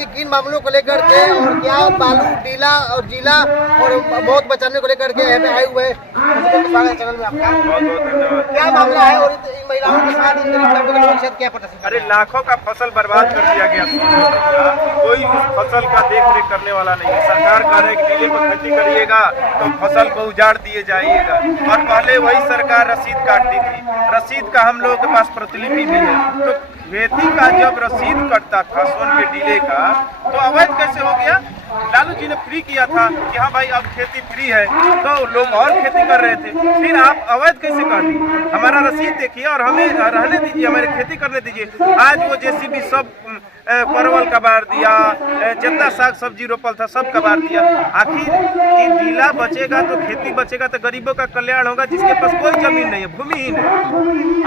कि किन मामलों को लेकर के और क्या बालू डीला और जिला और मौत बचाने को लेकर के यहाँ पे आए हुए हैं। चैनल में आपका बहुत बहुत धन्यवाद। क्या मामला है और इन महिलाओं के साथ इन गरीब लोगों के साथ क्या पता चला? अरे लाखों का फसल बर्बाद कर दिया गया कोई फसल का देख रेख करने वाला नहीं है। सरकार कह रहे कि डीले पर खेती करिएगा तो फसल को उजाड़ दिए जाइएगा, और पहले वही सरकार रसीद काटती थी। रसीद का हम लोगों के पास प्रतिलिपि भी है। तो खेती का जब रसीद कटता था सोन के डीले का, तो अवैध कैसे हो गया? लालू जी ने फ्री किया था कि हाँ भाई अब खेती फ्री है, तो लोग और खेती कर रहे थे। फिर आप अवैध कैसे कर दी? हमारा रसीद देखिए और हमें रहने दीजिए, हमारे खेती करने दीजिए। आज वो जेसीबी सब परवल कबार दिया, जितना साग सब्जी रोपल था सब कबार दिया। आखिर ये डीला बचेगा तो खेती बचेगा, तो गरीबों का कल्याण होगा जिसके पास कोई जमीन नहीं है, भूमिहीन है।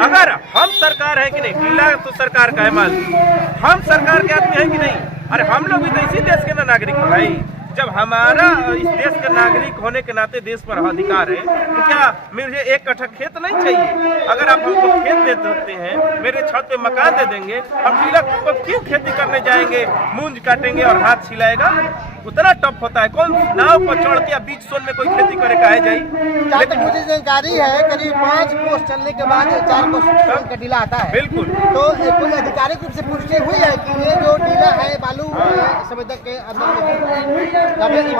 अगर हम सरकार है कि नहीं, डीला तो सरकार का है, मान हम सरकार के आदमी है कि नहीं? अरे हम लोग भी तो इसी देश के ना नागरिक है भाई। जब हमारा इस देश के नागरिक होने के नाते देश पर अधिकार है, तो क्या मुझे एक कट्ठा खेत नहीं चाहिए? अगर आप हमको खेत दे सकते हैं, मेरे छत पे मकान दे देंगे, हम डीला पर क्यों खेती करने जाएंगे? मूंज काटेंगे और हाथ छिलाएगा, उतना टफ होता है। कौन नाव पर चढ़ के बीच सोन में कोई खेती करे काहे जाई? लेकिन मुझे जानकारी है करीब 5 कोस चलने के बाद 4 कोस सोन का डीला आता है। बिल्कुल। तो कोई आधिकारिक रूप से पुष्टि हुई है कि ये जो डीला है बालू संवेदक के अंदर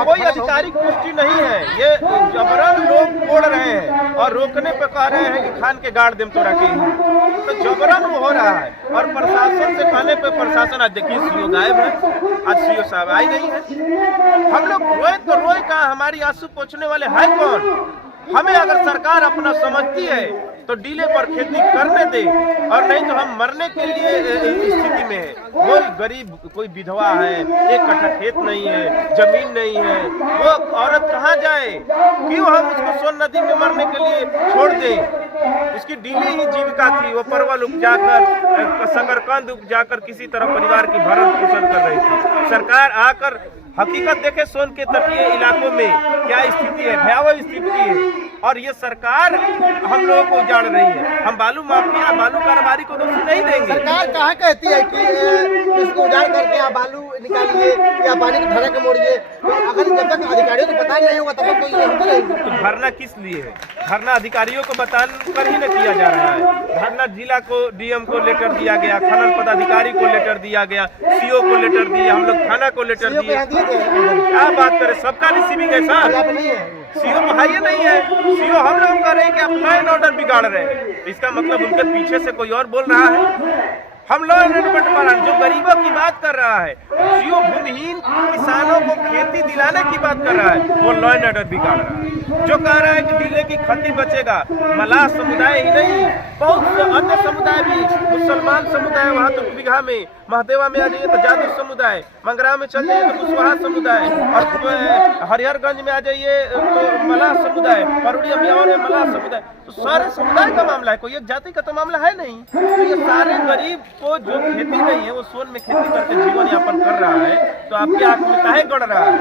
कोई आधिकारिक पुष्टि नहीं है। ये जबरन लोग तोड़ रहे हैं और रोकने पे कह रहे हैं कि खान के गाड़ देम तोड़ा के, तो जबरन वो हो रहा है। और प्रशासन से कहने पे प्रशासन, आज देखिए सीओ गायब है, आज सीओ साहब आई नहीं है। हम लोग रोए तो रोए कहाँ, हमारी आंसू पोंछने वाले है कौन? हमें अगर सरकार अपना समझती है तो डीले पर खेती करने दे, और नहीं तो हम मरने के लिए स्थिति में है। कोई गरीब, कोई विधवा है, एक कट्ठा खेत नहीं है, जमीन नहीं है, वो औरत कहाँ जाए? क्यों हम उसको सोन नदी में मरने के लिए छोड़ दें? उसकी डीले ही जीविका थी। वो परवल उपजाकर, शकरकंद उपजाकर किसी तरह परिवार की भरण पोषण कर रही थी। सरकार आकर हकीकत देखे सोन के तटीय इलाकों में क्या स्थिति है, भयावह स्थिति है। और ये सरकार हम लोगों को उजाड़ रही है। हम बालू माफिया, बालू कारोबारी को दोषी नहीं देंगे। सरकार कहाँ कहती है कि इसको उजाड़ करके आप बालू निकालिए या पानी की धारा के मोड़िए? तो अगर जब तक अधिकारियों को पता नहीं होगा तब तक तो ये होती रहेगी। तो धरना किस लिए है? धरना अधिकारियों को बताकर ही न किया जा रहा है। धरना जिला को, डीएम को लेटर दिया गया, खनन पदाधिकारी को लेटर दिया गया, सीओ को लेटर दिया, हम लोग थाना को लेटर दिए। क्या बात करें, सबका रिसीविंग है सर। सीओ तो है ही नहीं है। सीओ हम लोग कह रहे हैं कि आप लॉ एंड ऑर्डर बिगाड़ रहे हैं, इसका मतलब उनके पीछे से कोई और बोल रहा है। हम लॉ एंड ऑर्डर जो गरीबों की बात कर रहा है, सीओ भूमिहीन किसानों को खेती दिलाने की बात कर रहा है, वो लॉ एंड ऑर्डर बिगाड़ रहा है। जो कह रहा है कि डीले की क्षति बचेगा, मलाह समुदाय ही नहीं, बहुत से अन्य समुदाय भी, मुसलमान समुदाय वहाँ तो बिघा में, महादेवा में आ जाइए तो जादू समुदाय, मंगरा में चल जाइए तो कुशवाहा समुदाय, और हरिहरगंज में आ जाइए तो मलाह समुदाय, परुड़िया मियाँ में मलाह समुदाय। तो सारे समुदाय का मामला है, कोई एक जाति का तो मामला है नहीं। तो ये सारे गरीब को जो खेती नहीं है, वो सोन में खेती करके जीवन यापन कर रहा है, तो आपके आंख में काहे गड़ रहा है?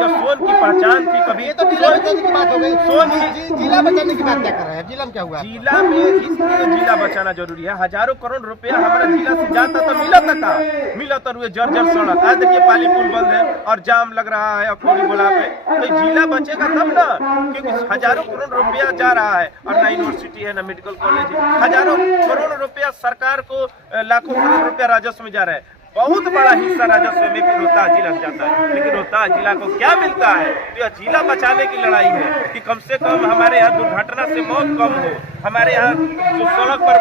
यह सोन की पहचान थी कभी। ये तो डीला बचाने की बात हो गई, सोन जिला बचाने की बात क्या कर रहे हैं? जिला में क्या हुआ? जिला में इसलिए जिला बचाना जरूरी है। हजारों करोड़ रुपया हमारा जिला से जाता तो मिला था, मिला तो हुए जर्जर सड़क। आज देखिए पाली पुल बंद है और जाम लग रहा है अखोरी गोला पे, तो जिला बचेगा तब ना, क्योंकि हजारों करोड़ रुपया जा रहा है और ना यूनिवर्सिटी है ना मेडिकल कॉलेज है। हजारों करोड़ रुपया सरकार को, लाखों करोड़ रुपया राजस्व में जा रहा है। बहुत बड़ा हिस्सा राजस्व में भी रोहतास जिला जाता है, लेकिन रोहतास जिला को क्या मिलता है? तो यह जिला बचाने की लड़ाई है कि कम से कम हमारे यहाँ दुर्घटना से मौत कम हो। हमारे यहाँ जो सड़क पर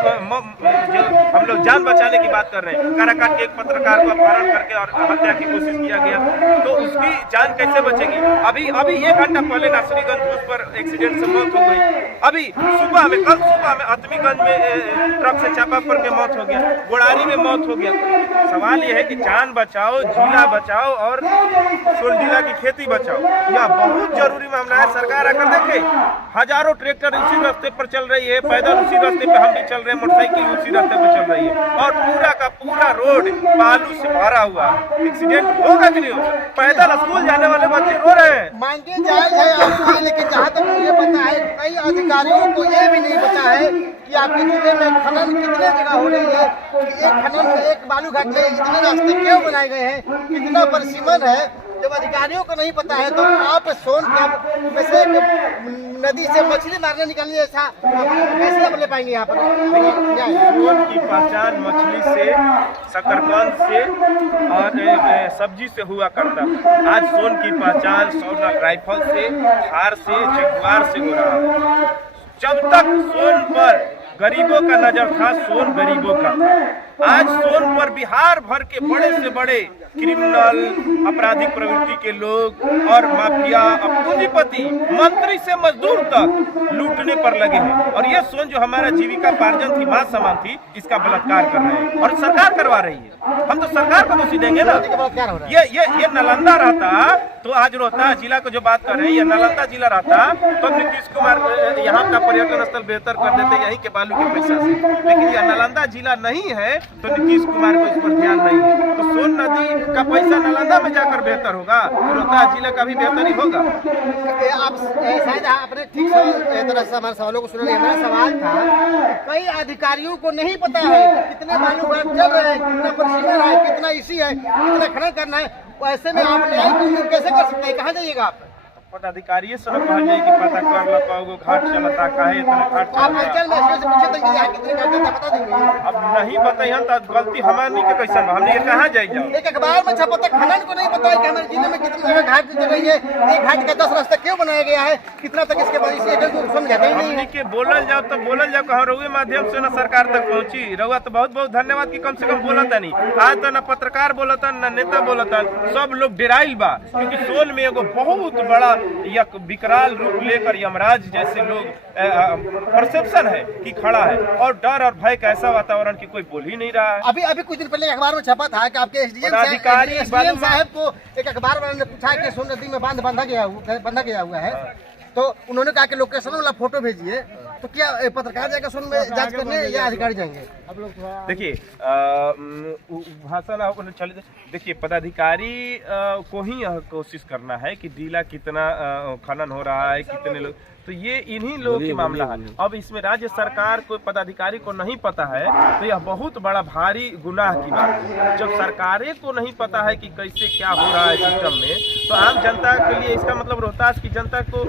जो हम लोग जान बचाने की बात कर रहे हैं, काराकाट के एक पत्रकार को अपहरण करके और हत्या की कोशिश किया गया, तो उसकी जान कैसे बचेगी? अभी 1 घंटा पहले नासरीगंज पर एक्सीडेंट से मौत हो गई। अभी सुबह में, कल सुबह में अतमीगंज में ट्रक से चापा पड़ के मौत हो गया, गोड़ारी में मौत हो गया। सवाल ये है कि जान बचाओ, जिला बचाओ और सोन जिला की खेती बचाओ। यह बहुत जरूरी मामला है। सरकार आकर देखे, हजारों ट्रैक्टर इसी रास्ते पर चल रही है। है, पैदल उसी रास्ते पे हम भी चल रहे हैं, मोटरसाइकिल उसी रास्ते पे चल रही है और पूरा का पूरा रोड बालू से भरा हुआ है। एक्सीडेंट होगा कि नहीं होगा? पैदल स्कूल जाने वाले बच्चे रो रहे हैं। मांगे जायज है आपकी, लेकिन जहाँ तक मुझे पता है कई अधिकारियों को ये भी नहीं पता है कि आपके जिले में खनन कितने जगह हो रही है, कि एक खनन से एक बालू घाट में इतने रास्ते क्यों बनाए गए हैं, कितना परिसीमन है। जब अधिकारियों को नहीं पता है तो आप सोन कब वैसे नदी से मछली मारने निकालिए, ऐसा कैसे आप ले पाएंगे यहाँ पर? सोन की पहचान मछली से, शकरकंद से और सब्जी से हुआ करता। आज सोन की पहचान सोनल राइफल से, थार से, जगुआर से हो रहा है। जब तक सोन पर गरीबों का नजर था, सोन गरीबों का, आज सोन पर बिहार भर के बड़े से बड़े क्रिमिनल, आपराधिक प्रवृत्ति के लोग और माफिया, पूंजीपति, मंत्री से मजदूर तक लूटने पर लगे हैं। और ये सोन जो हमारा जीविका पार्जन थी, मां समान थी, इसका बलात्कार कर रहे हैं और सरकार करवा रही है। हम तो सरकार को दोषी देंगे ना। ये नालंदा रहता तो आज रोहतास जिला को जो बात कर रहे हैं, ये नालंदा जिला रहता तो नीतीश कुमार यहाँ का पर्यटन स्थल बेहतर कर देते यहीं के बालू के पैसा से। लेकिन यह नालंदा जिला नहीं है तो नीतीश कुमार को इस पर ध्यान नहीं है। तो सोन नदी का पैसा नालंदा में जाकर बेहतर होगा, रोहतास जिला का भी बेहतरी होगा। आप शायद आपने ठीक तरह से हमारे सवालों को सुना नहीं। हमारा सवाल था कई अधिकारियों को नहीं पता है कि कितने बालू घाट चल रहे हैं, कितना परिसीमन है, कितना इसी है, कितना खनन करना है। ऐसे में आप न्याय की उम्मीद कैसे कर सकते हैं? कहाँ जाइएगा आप? पदाधिकारी से कहा जाए कि पता कर लो पाओगे घाट चलता काहे इतना घाट आप अंचल में से पूछे तक यहाँ कितने घाट चलता बता देंगे? अब नहीं बताइए तो गलती हमारी के कैसा हमने कहाँ जाए जाओ। एक अखबार में छपा तक खनन को नहीं पता है कि हमारे जिले में कितनी जगह घाट चल रही है, एक घाट का 10 रास्ता क्यों बनाया गया है, कितना तक इसके बाद इसे समझाते ही नहीं है। के बोलल जाओ तो बोलल जाओ कहाँ रहुए माध्यम से ना सरकार तक पहुँची रहुआ तो बहुत बहुत धन्यवाद की कम से कम बोला था नहीं। आज तो ना पत्रकार बोला था ना नेता बोला था, सब लोग डेराइल बा क्योंकि सोन में एगो बहुत बड़ा एक विकराल रूप लेकर यमराज जैसे लोग परसेप्शन है कि खड़ा है और डर और भय का ऐसा वातावरण की कोई बोल ही नहीं रहा है। अभी कुछ दिन पहले अखबार में छपा था कि आपके एसडीएम साहब को एक अखबार वाले ने पूछा कि सोन नदी में बांध बंधा गया हुआ है, तो उन्होंने कहा कि लोकेशन वाला फोटो भेजिए। तो क्या पत्रकार जाएगा सोन में जांच करने या अधिकारी जाएंगे? देखिए भाषण चले। देखिए पदाधिकारी को ही यह कोशिश करना है कि जिला कितना खनन हो रहा है, कितने लोग, तो ये इन्हीं लोगों की मामला है। अब इसमें राज्य सरकार को पदाधिकारी को नहीं पता है तो यह बहुत बड़ा भारी गुनाह की बात है। जब सरकारें को नहीं पता है कि कैसे क्या हो रहा है सिस्टम में, तो आम जनता के लिए इसका मतलब रोहतास की जनता को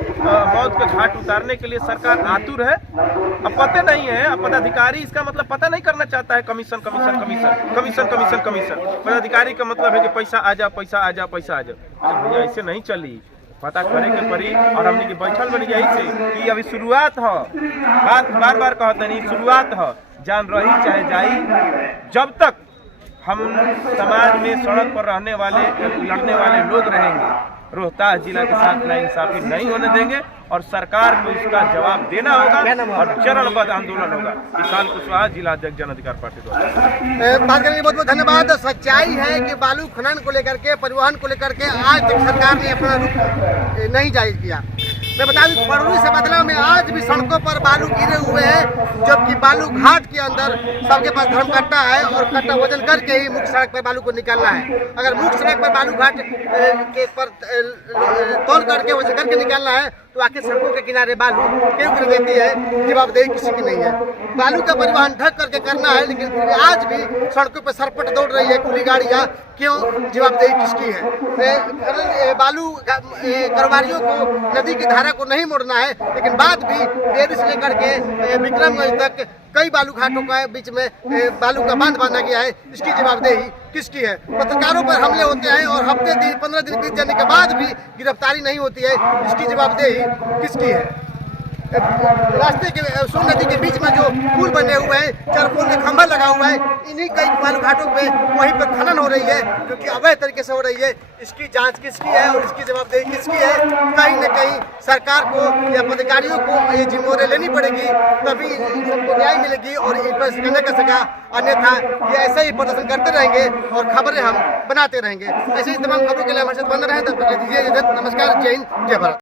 मौत के घाट उतारने के लिए सरकार आतुर है। अब पता नहीं है, अब पदाधिकारी इसका मतलब पता नहीं करना चाहता है। Commission commission commission commission commission commission पदाधिकारी का मतलब है कि पैसा आ जाओ पैसा आ जाओ पैसा आ जाओ। भैया ऐसे नहीं चली, पता करे के पड़ी। और हमने की बैठल बन यही से कि अभी शुरुआत हो, बात बार बार कहते नहीं, शुरुआत हो, जान रही चाहे जाई। जब तक हम समाज में सड़क पर रहने वाले लड़ने वाले लोग रहेंगे, रोहतास जिला के साथ नाइंसाफी नहीं होने देंगे और सरकार को इसका जवाब देना होगा और चरणबद्ध आंदोलन होगा। किसान कुशवाहा, जिला अध्यक्ष जन अधिकार पार्टी द्वारा। बात करने के बहुत बहुत धन्यवाद। सच्चाई है कि बालू खनन को लेकर के, परिवहन को लेकर के आज तक सरकार ने अपना रुख नहीं जारी किया। मैं बता दूं बड़ौनी से बदला में आज भी सड़कों पर बालू गिरे हुए हैं, जबकि बालू घाट के अंदर सबके पास धर्म कट्टा है और कट्टा वजन करके ही मुख्य सड़क पर बालू को निकालना है। अगर मुख्य सड़क पर बालू घाट के पर तोल करके वजन करके निकालना है तो आखिर सड़कों के किनारे बालू क्यों गिर देती है? जवाबदेही किसी की नहीं है। बालू का परिवहन ढक करके करना है, लेकिन आज भी सड़कों पर सरपट दौड़ रही है खुली गाड़ियाँ, क्यों? जवाबदेही किसकी है? बालू कारोबारियों को नदी की धारा को नहीं मोड़ना है, लेकिन बात भी देरी से लेकर के विक्रमगंज तक कई बालू घाटों के बीच में बालू का बांध बांधा गया है। इसकी जवाबदेही किसकी है? पत्रकारों पर हमले होते हैं और हफ्ते दिन 15 दिन बीत जाने के बाद भी गिरफ्तारी नहीं होती है। इसकी जवाबदेही किसकी है? रास्ते के सोन नदी के बीच में जो पुल बने हुए हैं, चारकोल का खंभा लगा हुआ है, इन्हीं कई बालू घाटों पे वहीं पर खनन हो रही है जो कि अवैध तरीके से हो रही है। इसकी जांच किसकी है और इसकी जवाबदेही किसकी है? कहीं न कहीं सरकार को या अधिकारियों को ये जिम्मेदारी लेनी पड़ेगी, तभी इन सबको न्याय मिलेगी और इन पर करने का सका। अन्यथा ये ऐसे ही प्रदर्शन करते रहेंगे और खबरें हम बनाते रहेंगे। ऐसे ही तमाम खबरों के लिए हमारे साथ बने रहें। तब तक दीजिए इजाजत। नमस्कार, जय हिंद, जय भारत।